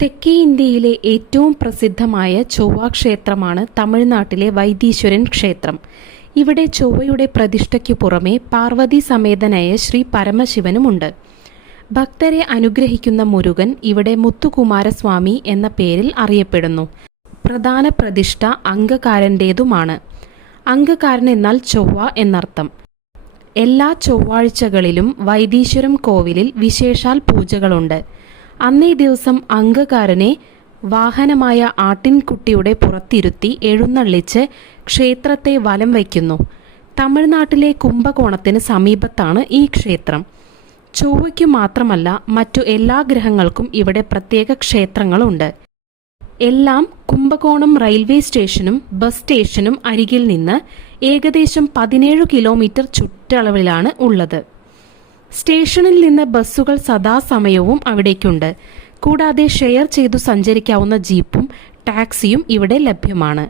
തെക്കേ ഇന്ത്യയിലെ ഏറ്റവും പ്രസിദ്ധമായ ചൊവ്വ ക്ഷേത്രമാണ് തമിഴ്നാട്ടിലെ വൈദീശ്വരൻ ക്ഷേത്രം. ഇവിടെ ചൊവ്വയുടെ പ്രതിഷ്ഠയ്ക്കു പുറമെ പാർവതി സമേതനായ ശ്രീ പരമശിവനുമുണ്ട്. ഭക്തരെ അനുഗ്രഹിക്കുന്ന മുരുകൻ ഇവിടെ മുത്തുകുമാരസ്വാമി എന്ന പേരിൽ അറിയപ്പെടുന്നു. പ്രധാന പ്രതിഷ്ഠ അംഗകാരൻ്റേതുമാണ്. അംഗകാരൻ എന്നാൽ ചൊവ്വ എന്നർത്ഥം. എല്ലാ ചൊവ്വാഴ്ചകളിലും വൈദീശ്വരം കോവിലിൽ വിശേഷാൽ പൂജകളുണ്ട്. അന്നേ ദിവസം അംഗകാരനെ വാഹനമായ ആട്ടിൻകുട്ടിയുടെ പുറത്തിരുത്തി എഴുന്നള്ളിച്ച് ക്ഷേത്രത്തെ വലം വയ്ക്കുന്നു. തമിഴ്നാട്ടിലെ കുംഭകോണത്തിന് സമീപത്താണ് ഈ ക്ഷേത്രം. ചൊവ്വയ്ക്കു മാത്രമല്ല മറ്റു എല്ലാ ഗ്രഹങ്ങൾക്കും ഇവിടെ പ്രത്യേക ക്ഷേത്രങ്ങളുണ്ട്. എല്ലാം കുംഭകോണം റെയിൽവേ സ്റ്റേഷനും ബസ് സ്റ്റേഷനും അരികിൽ നിന്ന് ഏകദേശം 17 കിലോമീറ്റർ ചുറ്റളവിലാണ് ഉള്ളത്. സ്റ്റേഷനിൽ നിന്ന് ബസ്സുകൾ സദാസമയവും അവിടേക്കുണ്ട്. കൂടാതെ ഷെയർ ചെയ്തു സഞ്ചരിക്കാവുന്ന ജീപ്പും ടാക്സിയും ഇവിടെ ലഭ്യമാണ്.